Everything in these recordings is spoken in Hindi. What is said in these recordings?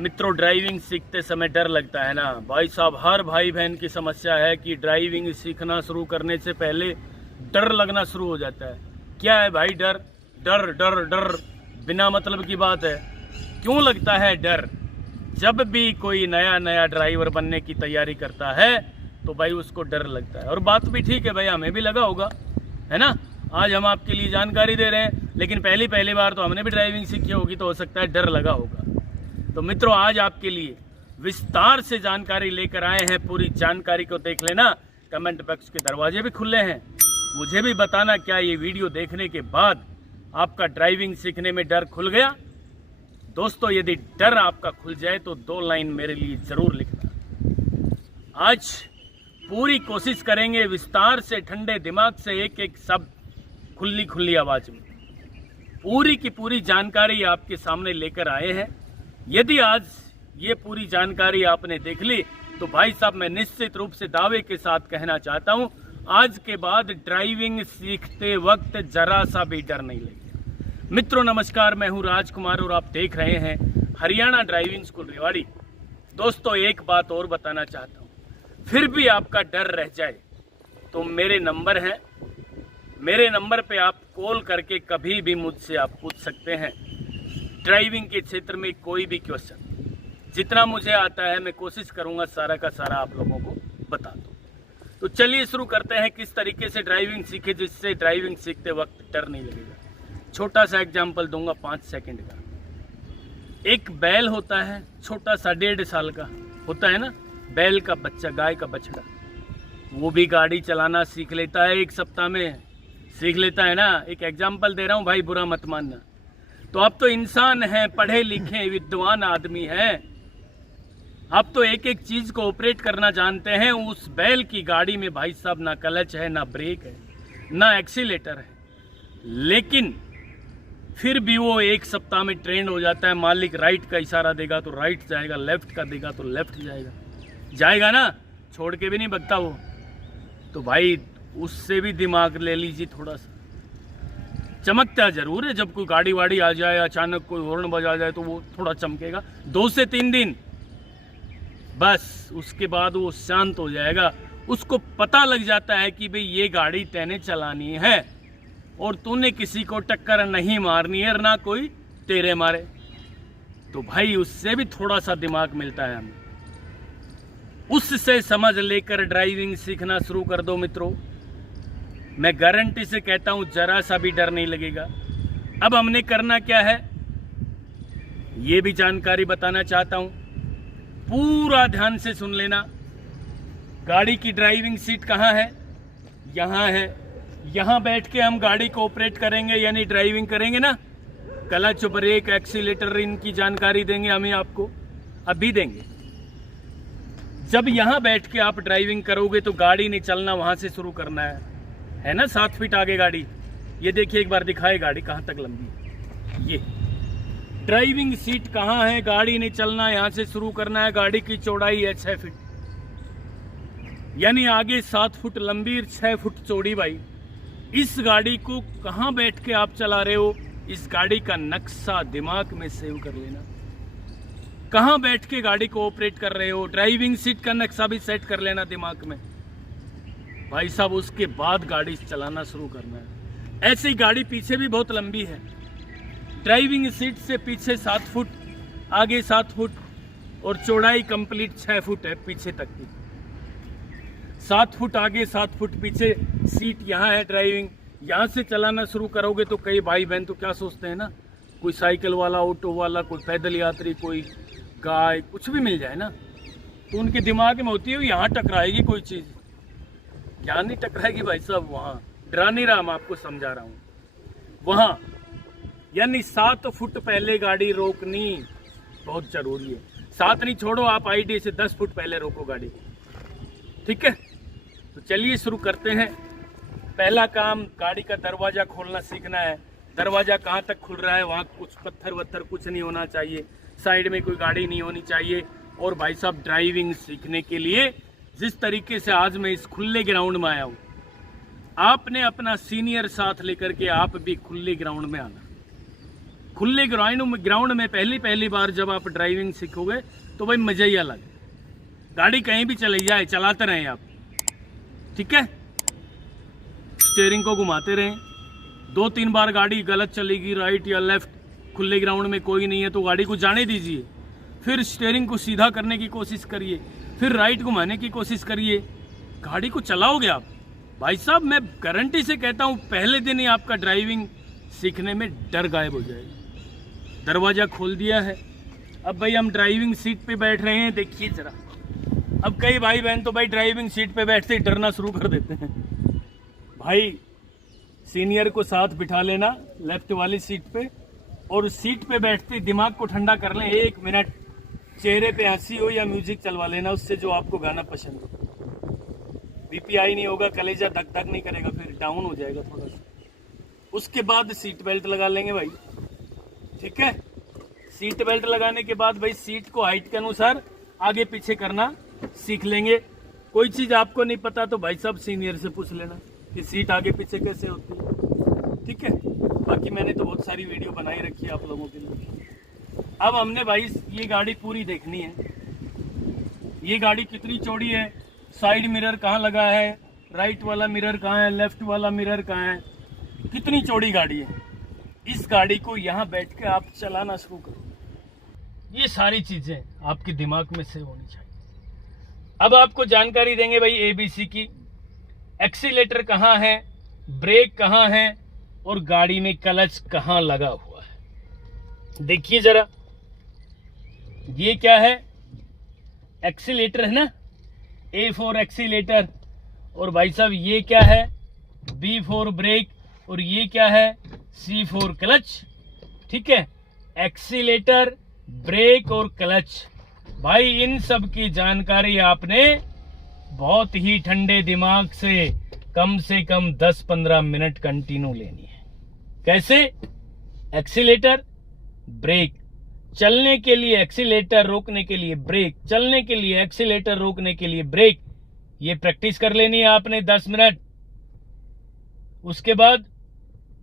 मित्रों, ड्राइविंग सीखते समय डर लगता है ना भाई साहब। हर भाई बहन की समस्या है कि ड्राइविंग सीखना शुरू करने से पहले डर लगना शुरू हो जाता है। क्या है भाई डर? डर डर डर बिना मतलब की बात है। क्यों लगता है डर? जब भी कोई नया ड्राइवर बनने की तैयारी करता है तो भाई उसको डर लगता है। और बात भी ठीक है भाई, हमें भी लगा होगा, है ना। आज हम आपके लिए जानकारी दे रहे हैं, लेकिन पहली बार तो हमने भी ड्राइविंग सीखी होगी, तो हो सकता है डर लगा होगा। तो मित्रों, आज आपके लिए विस्तार से जानकारी लेकर आए हैं। पूरी जानकारी को देख लेना। कमेंट बॉक्स के दरवाजे भी खुले हैं। मुझे भी बताना, क्या ये वीडियो देखने के बाद आपका ड्राइविंग सीखने में डर खुल गया? दोस्तों, यदि डर आपका खुल जाए तो 2 लाइन मेरे लिए जरूर लिखना। आज पूरी कोशिश करेंगे विस्तार से, ठंडे दिमाग से, एक शब्द खुली आवाज में पूरी की पूरी जानकारी आपके सामने लेकर आए हैं। यदि आज ये पूरी जानकारी आपने देख ली तो भाई साहब, मैं निश्चित रूप से दावे के साथ कहना चाहता हूं, आज के बाद ड्राइविंग सीखते वक्त जरा सा भी डर नहीं लगेगा। मित्रों नमस्कार, मैं हूं राजकुमार और आप देख रहे हैं हरियाणा ड्राइविंग स्कूल रेवाड़ी। दोस्तों, एक बात और बताना चाहता हूं, फिर भी आपका डर रह जाए तो मेरे नंबर हैं। मेरे नंबर पे आप कॉल करके कभी भी मुझसे आप पूछ सकते हैं ड्राइविंग के क्षेत्र में कोई भी क्वेश्चन। जितना मुझे आता है मैं कोशिश करूंगा सारा का सारा आप लोगों को बता दूं। तो चलिए शुरू करते हैं, किस तरीके से ड्राइविंग सीखे जिससे ड्राइविंग सीखते वक्त डर नहीं लगेगा। छोटा सा एग्जाम्पल दूंगा 5 सेकंड का। एक बैल होता है, छोटा सा 1.5 साल का होता है ना, बैल का बच्चा, गाय का बछड़ा। वो भी गाड़ी चलाना सीख लेता है, 1 सप्ताह में सीख लेता है ना। एक एग्जाम्पल दे रहा हूं भाई, बुरा मत मानना। तो आप तो इंसान हैं, पढ़े लिखे विद्वान आदमी हैं, आप तो एक एक चीज को ऑपरेट करना जानते हैं। उस बैल की गाड़ी में भाई साहब ना क्लच है, ना ब्रेक है, ना एक्सीलेटर है, लेकिन फिर भी वो 1 सप्ताह में ट्रेंड हो जाता है। मालिक राइट का इशारा देगा तो राइट जाएगा, लेफ्ट का देगा तो लेफ्ट जाएगा ना, छोड़ के भी नहीं भगता वो। तो भाई उससे भी दिमाग ले लीजिए थोड़ा सा। चमकता जरूर है, जब कोई गाड़ी वाड़ी आ जाए, अचानक कोई हॉर्न बजा जाए तो वो थोड़ा चमकेगा 2 से 3 दिन, बस उसके बाद वो शांत हो जाएगा। उसको पता लग जाता है कि भाई ये गाड़ी तैने चलानी है और तूने किसी को टक्कर नहीं मारनी है, ना कोई तेरे मारे। तो भाई उससे भी थोड़ा सा दिमाग मिलता है हमें। उससे समझ लेकर ड्राइविंग सीखना शुरू कर दो मित्रों, मैं गारंटी से कहता हूं जरा सा भी डर नहीं लगेगा। अब हमने करना क्या है ये भी जानकारी बताना चाहता हूं, पूरा ध्यान से सुन लेना। गाड़ी की ड्राइविंग सीट कहां है? यहां है। यहां बैठ के हम गाड़ी को ऑपरेट करेंगे, यानी ड्राइविंग करेंगे ना। क्लच, ब्रेक, एक्सीलेटर, इनकी जानकारी देंगे हमें, आपको अभी देंगे। जब यहां बैठ के आप ड्राइविंग करोगे तो गाड़ी नहीं चलना, वहां से शुरू करना है ना। 7 फीट आगे गाड़ी, ये देखिए एक बार दिखाए गाड़ी कहां तक लंबी है। ये ड्राइविंग सीट कहां है? गाड़ी नहीं चलना, यहां से शुरू करना है। गाड़ी की चौड़ाई है 6 फीट, यानी आगे 7 फुट लंबी, 6 फुट चौड़ी। भाई इस गाड़ी को कहां बैठ के आप चला रहे हो, इस गाड़ी का नक्शा दिमाग में सेव कर लेना। कहां बैठ के गाड़ी को ऑपरेट कर रहे हो, ड्राइविंग सीट का नक्शा भी सेट कर लेना दिमाग में भाई साहब। उसके बाद गाड़ी चलाना शुरू करना है। ऐसी गाड़ी पीछे भी बहुत लंबी है, ड्राइविंग सीट से पीछे 7 फुट, आगे 7 फुट और चौड़ाई कंप्लीट 6 फुट है पीछे तक की। 7 फुट आगे, 7 फुट पीछे, सीट यहाँ है। ड्राइविंग यहाँ से चलाना शुरू करोगे तो कई भाई बहन तो क्या सोचते हैं ना, कोई साइकिल वाला, ऑटो वाला, कोई पैदल यात्री, कोई गाय, कुछ भी मिल जाए ना, तो उनके दिमाग में होती है यहाँ टकराएगी कोई चीज़। यहाँ नहीं टकराएगी भाई साहब, वहाँ डरा नहीं रहा, मैं आपको समझा रहा हूँ। वहाँ यानी 7 फुट पहले गाड़ी रोकनी बहुत जरूरी है। 7 नहीं, छोड़ो आप आईडी से 10 फुट पहले रोको गाड़ी, ठीक है। तो चलिए शुरू करते हैं। पहला काम, गाड़ी का दरवाजा खोलना सीखना है। दरवाजा कहाँ तक खुल रहा है, वहाँ कुछ पत्थर वत्थर कुछ नहीं होना चाहिए, साइड में कोई गाड़ी नहीं होनी चाहिए। और भाई साहब, ड्राइविंग सीखने के लिए जिस तरीके से आज मैं इस खुले ग्राउंड में आया हूँ, आपने अपना सीनियर साथ लेकर के आप भी खुले ग्राउंड में आना। खुले ग्राउंड में पहली बार जब आप ड्राइविंग सीखोगे तो भाई मजा ही अलग है। गाड़ी कहीं भी चले जाए चलाते रहें आप, ठीक है। स्टीयरिंग को घुमाते रहें। 2-3 बार गाड़ी गलत चलेगी, राइट या लेफ्ट, खुले ग्राउंड में कोई नहीं है तो गाड़ी को जाने दीजिए। फिर स्टीयरिंग को सीधा करने की कोशिश करिए, फिर राइट घुमाने की कोशिश करिए। गाड़ी को चलाओगे आप, भाई साहब मैं गारंटी से कहता हूँ पहले दिन ही आपका ड्राइविंग सीखने में डर गायब हो जाएगा। दरवाज़ा खोल दिया है, अब भाई हम ड्राइविंग सीट पे बैठ रहे हैं। देखिए जरा, अब कई भाई बहन तो भाई ड्राइविंग सीट पे बैठते ही डरना शुरू कर देते हैं। भाई सीनियर को साथ बिठा लेना लेफ्ट वाली सीट पे, और सीट पे बैठते ही दिमाग को ठंडा कर लें। 1 मिनट चेहरे पे हंसी हो या म्यूजिक चलवा लेना उससे, जो आपको गाना पसंद हो। बीपीआई नहीं होगा, कलेजा धक धक नहीं करेगा, फिर डाउन हो जाएगा थोड़ा सा। उसके बाद सीट बेल्ट लगा लेंगे भाई, ठीक है। सीट बेल्ट लगाने के बाद भाई सीट को हाइट के अनुसार आगे पीछे करना सीख लेंगे। कोई चीज़ आपको नहीं पता तो भाई साहब सीनियर से पूछ लेना कि सीट आगे पीछे कैसे होती है, ठीक है। बाकी मैंने तो बहुत सारी वीडियो बनाई रखी है आप लोगों के लिए। अब हमने भाई ये गाड़ी पूरी देखनी है। ये गाड़ी कितनी चौड़ी है, साइड मिरर कहाँ लगा है, राइट वाला मिरर कहाँ है, लेफ्ट वाला मिरर कहाँ है, कितनी चौड़ी गाड़ी है। इस गाड़ी को यहाँ बैठ के आप चलाना शुरू करो। ये सारी चीजें आपके दिमाग में सेव होनी चाहिए। अब आपको जानकारी देंगे भाई एबीसी की। एक्सीलेटर कहाँ है, ब्रेक कहाँ है, और गाड़ी में क्लच कहाँ लगा हुआ है। देखिए जरा, ये क्या है, एक्सीलेटर है ना, A फॉर एक्सीलेटर, और भाई साहब ये क्या है, B फॉर ब्रेक, और ये क्या है, C फॉर क्लच, ठीक है। एक्सीलेटर, ब्रेक और क्लच, भाई इन सब की जानकारी आपने बहुत ही ठंडे दिमाग से कम 10-15 मिनट कंटिन्यू लेनी है। कैसे, एक्सीलेटर, ब्रेक, चलने के लिए एक्सीलेटर, रोकने के लिए ब्रेक, चलने के लिए एक्सीलेटर, रोकने के लिए ब्रेक। ये प्रैक्टिस कर लेनी है आपने 10 मिनट। उसके बाद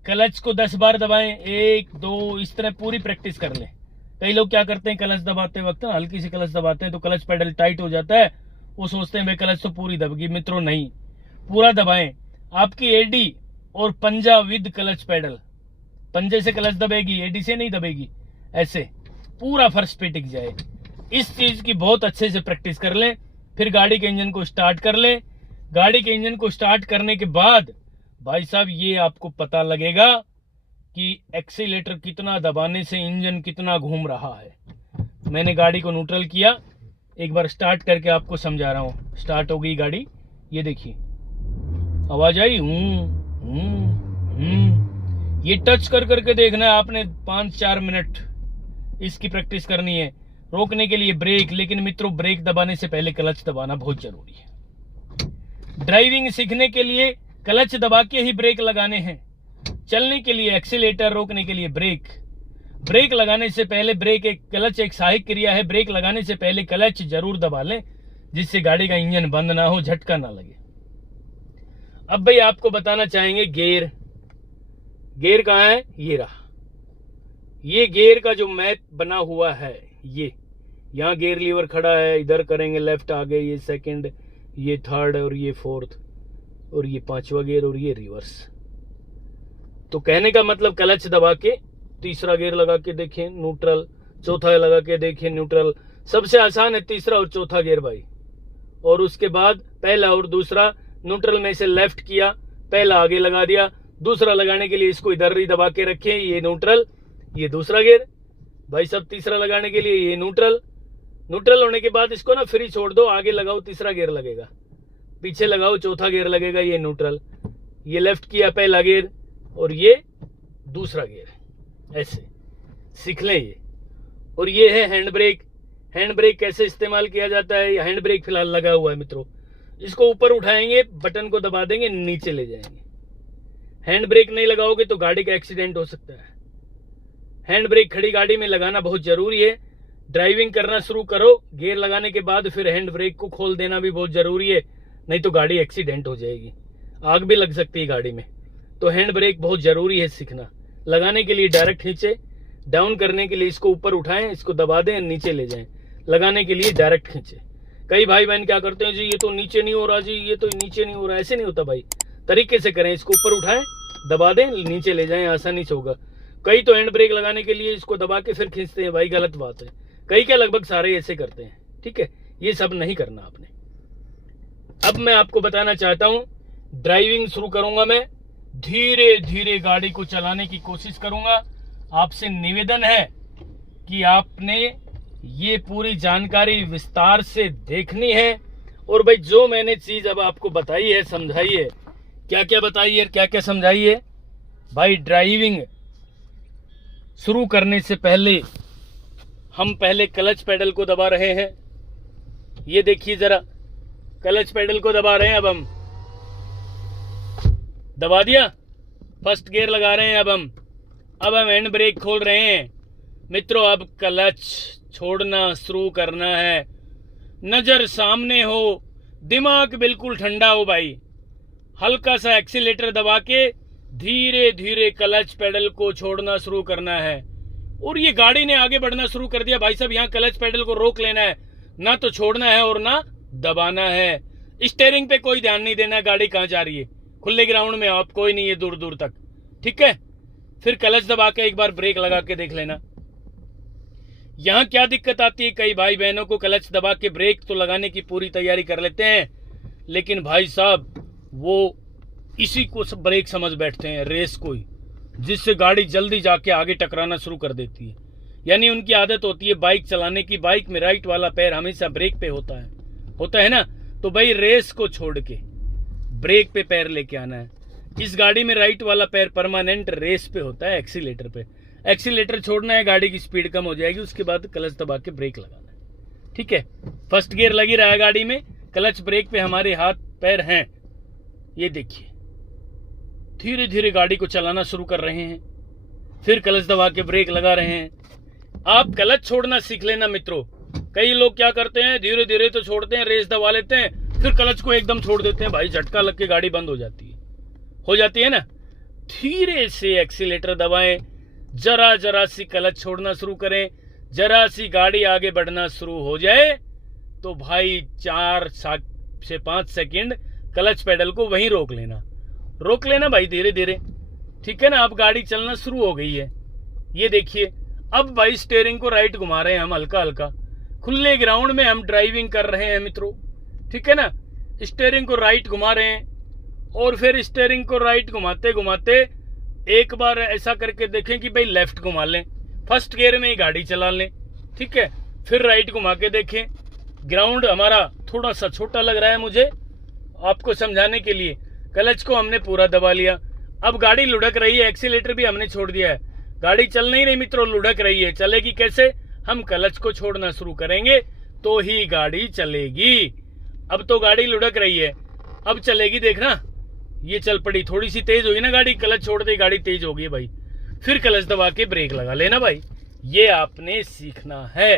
क्लच को 10 बार दबाएं, 1 2 इस तरह पूरी प्रैक्टिस कर लें। कई लोग क्या करते हैं, क्लच दबाते वक्त ना हल्की सी क्लच दबाते हैं तो क्लच पेडल टाइट हो जाता है, वो सोचते हैं भाई क्लच तो पूरी दबेगी। मित्रों नहीं, पूरा दबाएं। आपकी एडी और पंजा विद क्लच पेडल, पंजे से क्लच दबेगी, एडी से नहीं दबेगी, ऐसे पूरा फर्श पे टिक जाए। इस चीज की बहुत अच्छे से प्रैक्टिस कर लें। फिर गाड़ी के इंजन को स्टार्ट कर लें। गाड़ी के इंजन को स्टार्ट करने के बाद भाई साहब ये आपको पता लगेगा कि एक्सीलेटर कितना दबाने से इंजन कितना घूम रहा है। मैंने गाड़ी को न्यूट्रल किया, एक बार स्टार्ट करके आपको समझा रहा हूं। स्टार्ट हो गई गाड़ी, ये देखिए आवाज आई, ये टच कर करके देखना है आपने 5-4 मिनट, इसकी प्रैक्टिस करनी है। रोकने के लिए ब्रेक, लेकिन मित्रों ब्रेक दबाने से पहले क्लच दबाना बहुत जरूरी है। ड्राइविंग सीखने के लिए क्लच दबा के ही ब्रेक लगाने हैं। चलने के लिए एक्सीलेटर, रोकने के लिए ब्रेक। ब्रेक लगाने से पहले ब्रेक एक क्लच एक सहायक क्रिया है, ब्रेक लगाने से पहले क्लच जरूर दबा लें जिससे गाड़ी का इंजन बंद ना हो, झटका ना लगे। अब भाई आपको बताना चाहेंगे गियर, गियर कहाँ है, ये रहा। ये गियर का जो मैप बना हुआ है, ये यहाँ गियर लीवर खड़ा है, इधर करेंगे लेफ्ट आगे, ये सेकंड, ये थर्ड, और ये फोर्थ, और ये 5वां गियर, और ये रिवर्स। तो कहने का मतलब क्लच दबा के तीसरा गियर लगा के देखें न्यूट्रल, चौथा लगा के देखें न्यूट्रल। सबसे आसान है तीसरा और चौथा गियर भाई। और उसके बाद पहला और दूसरा, न्यूट्रल में से लेफ्ट किया, पहला आगे लगा दिया, दूसरा लगाने के लिए इसको इधर ही दबा के रखें, ये न्यूट्रल, ये दूसरा गियर भाई सब। तीसरा लगाने के लिए ये न्यूट्रल, न्यूट्रल होने के बाद इसको ना फ्री छोड़ दो, आगे लगाओ तीसरा गियर लगेगा, पीछे लगाओ चौथा गियर लगेगा, ये न्यूट्रल, ये लेफ्ट किया पहला गियर, और ये दूसरा गियर। ऐसे सीख लें ये। और ये है हैंड ब्रेक। हैंड ब्रेक कैसे इस्तेमाल किया जाता है, ये हैंड ब्रेक फिलहाल लगा हुआ है मित्रों, इसको ऊपर उठाएंगे, बटन को दबा देंगे, नीचे ले जाएंगे। हैंड ब्रेक नहीं लगाओगे तो गाड़ी का एक्सीडेंट हो सकता है। हैंड ब्रेक खड़ी गाड़ी में लगाना बहुत जरूरी है। ड्राइविंग करना शुरू करो, गियर लगाने के बाद फिर हैंड ब्रेक को खोल देना भी बहुत जरूरी है, नहीं तो गाड़ी एक्सीडेंट हो जाएगी, आग भी लग सकती है गाड़ी में। तो हैंड ब्रेक बहुत जरूरी है सीखना। लगाने के लिए डायरेक्ट खींचे, डाउन करने के लिए इसको ऊपर उठाएं, इसको दबा दें, नीचे ले जाएं। लगाने के लिए डायरेक्ट खींचे। कई भाई बहन क्या करते हैं जी, ये तो नीचे नहीं हो रहा जी, ये तो नीचे नहीं हो रहा। ऐसे नहीं होता भाई, तरीके से करें। इसको ऊपर उठाएं, दबा दें, नीचे ले जाएं, आसानी से होगा। कई तो हैंड ब्रेक लगाने के लिए इसको दबा के फिर खींचते हैं, भाई गलत बात है। कई क्या लगभग सारे ऐसे करते हैं, ठीक है। ये सब नहीं करना आपने। अब मैं आपको बताना चाहता हूं, ड्राइविंग शुरू करूंगा मैं, धीरे धीरे गाड़ी को चलाने की कोशिश करूंगा। आपसे निवेदन है कि आपने ये पूरी जानकारी विस्तार से देखनी है। और भाई जो मैंने चीज अब आपको बताई है, समझाई है, क्या क्या बताई है, क्या क्या समझाई है भाई। ड्राइविंग शुरू करने से पहले हम पहले क्लच पेडल को दबा रहे हैं। ये देखिए जरा, क्लच पेडल को दबा रहे हैं। अब हम दबा दिया, फर्स्ट गियर लगा रहे हैं। अब हम हैंड ब्रेक खोल रहे हैं। मित्रों, अब क्लच छोड़ना शुरू करना है। नजर सामने हो, दिमाग बिल्कुल ठंडा हो भाई। हल्का सा एक्सीलेटर दबा के धीरे धीरे क्लच पेडल को छोड़ना शुरू करना है। और ये गाड़ी ने आगे बढ़ना शुरू कर दिया भाई साहब। यहाँ क्लच पेडल को रोक लेना है, ना तो छोड़ना है और ना दबाना है। स्टीयरिंग पे कोई ध्यान नहीं देना, गाड़ी कहाँ जा रही है। खुले ग्राउंड में आप, कोई नहीं है दूर दूर तक, ठीक है। फिर क्लच दबा के एक बार ब्रेक लगा के देख लेना। यहाँ क्या दिक्कत आती है, कई भाई बहनों को क्लच दबा के ब्रेक तो लगाने की पूरी तैयारी कर लेते हैं, लेकिन भाई साहब वो इसी को सब ब्रेक समझ बैठते हैं, रेस को ही, जिससे गाड़ी जल्दी जाके आगे टकराना शुरू कर देती है। यानी उनकी आदत होती है बाइक चलाने की, बाइक में राइट वाला पैर हमेशा ब्रेक पे होता है ना। तो भाई रेस को छोड़ के ब्रेक पे पैर लेके आना है। इस गाड़ी में राइट वाला पैर परमानेंट रेस पे होता है, एक्सीलेटर पे। एक्सीलेटर छोड़ना है, गाड़ी की स्पीड कम हो जाएगी, उसके बाद क्लच दबा के ब्रेक लगाना है, ठीक है। फर्स्ट गियर लगी रहा है गाड़ी में, क्लच ब्रेक पे हमारे हाथ पैर हैं। ये देखिए, धीरे धीरे गाड़ी को चलाना शुरू कर रहे हैं, फिर क्लच दबा के ब्रेक लगा रहे हैं। आप क्लच छोड़ना सीख लेना मित्रों। कई लोग क्या करते हैं, धीरे धीरे तो छोड़ते हैं, रेस दबा लेते हैं, फिर क्लच को एकदम छोड़ देते हैं भाई, झटका लग के गाड़ी बंद हो जाती है ना। धीरे से एक्सीलेटर दबाएं, जरा जरा सी क्लच छोड़ना शुरू करें। जरा सी गाड़ी आगे बढ़ना शुरू हो जाए तो भाई 4 से 5 सेकंड क्लच पेडल को वहीं रोक लेना भाई, धीरे धीरे, ठीक है ना। अब गाड़ी चलना शुरू हो गई है। ये देखिए, अब भाई स्टीयरिंग को राइट घुमा रहे हैं हम, हल्का हल्का खुले ग्राउंड में हम ड्राइविंग कर रहे हैं मित्रों, ठीक है ना। स्टीयरिंग को राइट घुमा रहे हैं और फिर स्टीयरिंग को राइट घुमाते घुमाते एक बार ऐसा करके देखें कि भाई लेफ्ट घुमा लें, फर्स्ट गियर में ही गाड़ी चला लें, ठीक है। फिर राइट घुमा के देखें। ग्राउंड हमारा थोड़ा सा छोटा लग रहा है मुझे आपको समझाने के लिए। क्लच को हमने पूरा दबा लिया, अब गाड़ी लुढ़क रही है, एक्सीलेटर भी हमने छोड़ दिया है, गाड़ी चल नहीं रही मित्रों, लुढ़क रही है। चलेगी कैसे, हम क्लच को छोड़ना शुरू करेंगे तो ही गाड़ी चलेगी। अब तो गाड़ी लुढ़क रही है, अब चलेगी, देखना। ये चल पड़ी, थोड़ी सी तेज हुई ना गाड़ी, क्लच छोड़ दे, गाड़ी तेज हो गई भाई। फिर क्लच दबा के ब्रेक लगा लेना भाई। ये आपने सीखना है,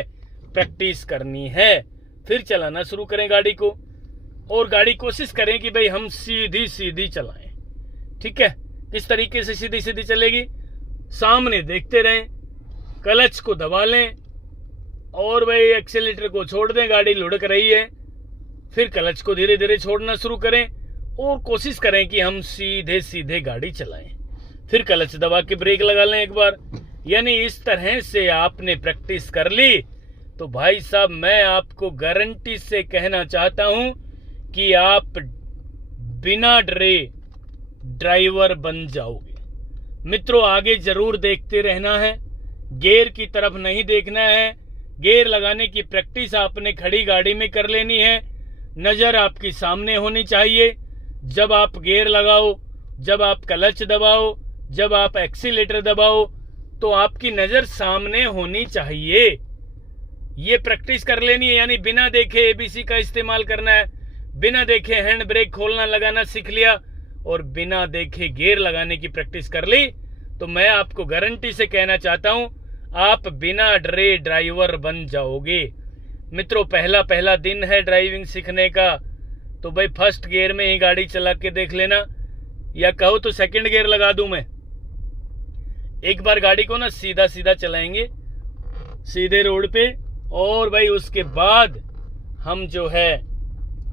प्रैक्टिस करनी है। फिर चलाना शुरू करें गाड़ी को, और गाड़ी कोशिश करें कि भाई हम सीधी सीधी चलाएं, ठीक है। किस तरीके से सीधी सीधी चलेगी, सामने देखते रहें, क्लच को दबा लें और भाई एक्सीलेटर को छोड़ दें, गाड़ी लुढ़क रही है। फिर क्लच को धीरे धीरे छोड़ना शुरू करें और कोशिश करें कि हम सीधे सीधे गाड़ी चलाएं। फिर क्लच दबा के ब्रेक लगा लें एक बार। यानी इस तरह से आपने प्रैक्टिस कर ली तो भाई साहब मैं आपको गारंटी से कहना चाहता हूं कि आप बिना डरे ड्राइवर बन जाओगे। मित्रों, आगे जरूर देखते रहना है, गियर की तरफ नहीं देखना है। गियर लगाने की प्रैक्टिस आपने खड़ी गाड़ी में कर लेनी है। नजर आपकी सामने होनी चाहिए। जब आप गियर लगाओ, जब आप क्लच दबाओ, जब आप एक्सीलेटर दबाओ, तो आपकी नजर सामने होनी चाहिए। ये प्रैक्टिस कर लेनी है। यानी बिना देखे एबीसी का इस्तेमाल करना है, बिना देखे हैंड ब्रेक खोलना लगाना सीख लिया और बिना देखे गियर लगाने की प्रैक्टिस कर ली तो मैं आपको गारंटी से कहना चाहता हूं आप बिना डरे ड्राइवर बन जाओगे। मित्रों, पहला दिन है ड्राइविंग सीखने का, तो भाई फर्स्ट गियर में ही गाड़ी चला के देख लेना, या कहो तो सेकंड गियर लगा दूं मैं। एक बार गाड़ी को ना सीधा सीधा चलाएंगे सीधे रोड पे, और भाई उसके बाद हम जो है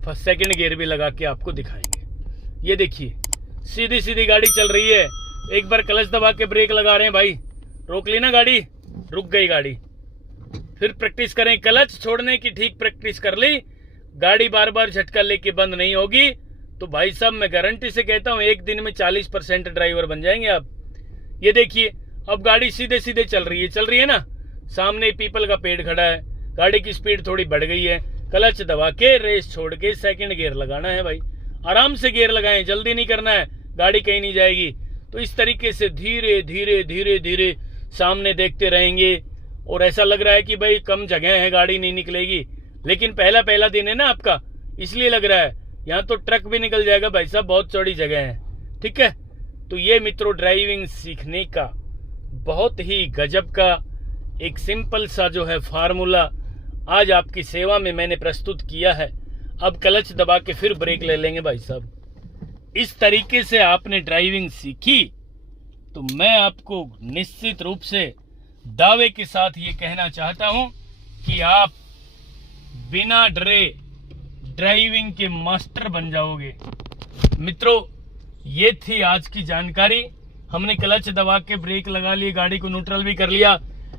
सेकंड गियर भी लगा के आपको दिखाएंगे। ये देखिए सीधी सीधी गाड़ी चल रही है। एक बार क्लच दबा के ब्रेक लगा रहे हैं भाई, रोक ली ना गाड़ी, रुक गई गाड़ी। फिर प्रैक्टिस करें, क्लच छोड़ने की ठीक प्रैक्टिस कर ली, गाड़ी बार बार झटका लेके बंद नहीं होगी तो भाई साहब मैं गारंटी से कहता हूं एक दिन में 40% ड्राइवर बन जाएंगे आप। ये देखिए अब गाड़ी सीधे सीधे चल रही है ना, सामने पीपल का पेड़ खड़ा है, गाड़ी की स्पीड थोड़ी बढ़ गई है, क्लच दबा के रेस छोड़ के सेकंड गियर लगाना है भाई। आराम से गियर लगाएं, जल्दी नहीं करना है, गाड़ी कहीं नहीं जाएगी। तो इस तरीके से धीरे धीरे धीरे धीरे सामने देखते रहेंगे। और ऐसा लग रहा है कि भाई कम जगह है, गाड़ी नहीं निकलेगी, लेकिन पहला दिन है ना आपका, इसलिए लग रहा है। यहाँ तो ट्रक भी निकल जाएगा भाई साहब, बहुत चौड़ी जगह है। ठीक है, तो ये मित्रों ड्राइविंग सीखने का बहुत ही गजब का एक सिंपल सा जो है फार्मूला आज आपकी सेवा में मैंने प्रस्तुत किया है। अब क्लच दबा के फिर ब्रेक ले लेंगे भाई साहब। इस तरीके से आपने ड्राइविंग सीखी तो मैं आपको निश्चित रूप से दावे के साथ ये कहना चाहता हूं कि आप बिना डरे ड्राइविंग के मास्टर बन जाओगे। मित्रों ये थी आज की जानकारी। हमने क्लच दबा के ब्रेक लगा लिए, गाड़ी को न्यूट्रल भी कर लिया,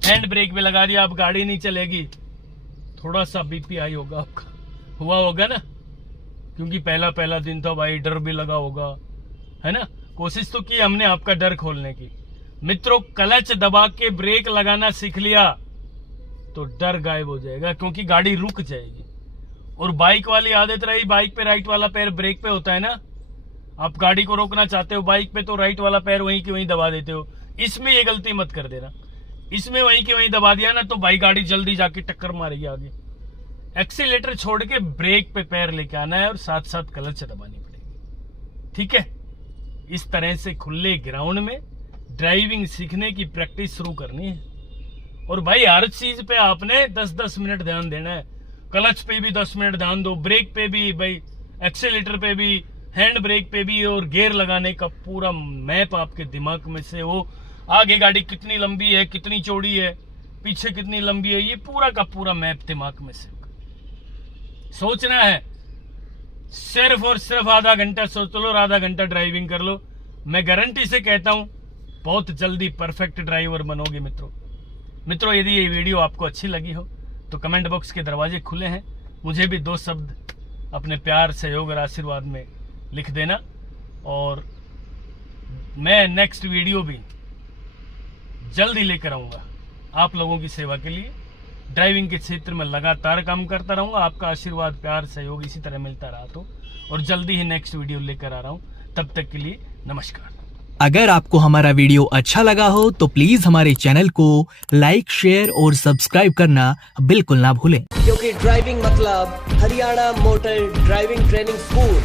हैंड ब्रेक भी लगा दिया। अब गाड़ी नहीं चलेगी, थोड़ा सा बीपीआई होगा आपका, हुआ होगा ना, क्योंकि पहला दिन था भाई, डर भी लगा होगा, है ना। कोशिश तो की हमने आपका डर खोलने की। मित्रों क्लच दबा के ब्रेक लगाना सीख लिया तो डर गायब हो जाएगा, क्योंकि गाड़ी रुक जाएगी। और बाइक वाली आदत रही, बाइक पे राइट वाला पैर ब्रेक पे होता है ना, आप गाड़ी को रोकना चाहते हो बाइक पे तो राइट वाला पैर वहीं की वहीं दबा देते हो। इसमें ये गलती मत कर देना, इसमें वहीं की वहीं दबा दिया ना तो भाई गाड़ी जल्दी जाके टक्कर मारेगी आगे। एक्सीलेटर छोड़ के ब्रेक पे पैर लेके आना है और साथ साथ क्लच दबानी पड़ेगी। ठीक है, इस तरह से खुले ग्राउंड में ड्राइविंग सीखने की प्रैक्टिस शुरू करनी है। और भाई हर चीज पे आपने 10-10 मिनट ध्यान देना है। क्लच पे भी 10 मिनट ध्यान दो, ब्रेक पे भी भाई, एक्सीलेटर पे भी, हैंड ब्रेक पे भी, और गियर लगाने का पूरा मैप आपके दिमाग में से हो। आगे गाड़ी कितनी लंबी है, कितनी चौड़ी है, पीछे कितनी लंबी है, ये पूरा का पूरा मैप दिमाग में से सोचना है। सिर्फ और सिर्फ आधा घंटा सोच लो और आधा घंटा ड्राइविंग कर लो, मैं गारंटी से कहता हूं बहुत जल्दी परफेक्ट ड्राइवर बनोगे। मित्रों यदि ये वीडियो आपको अच्छी लगी हो तो कमेंट बॉक्स के दरवाजे खुले हैं, मुझे भी 2 शब्द अपने प्यार, सहयोग और आशीर्वाद में लिख देना। और मैं नेक्स्ट वीडियो भी जल्दी लेकर आऊंगा आप लोगों की सेवा के लिए। ड्राइविंग के क्षेत्र में लगातार काम करता रहूंगा, आपका आशीर्वाद, प्यार, सहयोग इसी तरह मिलता रहा तो, और जल्दी ही नेक्स्ट वीडियो लेकर आ रहा हूं। तब तक के लिए नमस्कार। अगर आपको हमारा वीडियो अच्छा लगा हो तो प्लीज हमारे चैनल को लाइक, शेयर और सब्सक्राइब करना बिल्कुल ना भूलें, क्योंकि ड्राइविंग मतलब Haryana motor driving training school.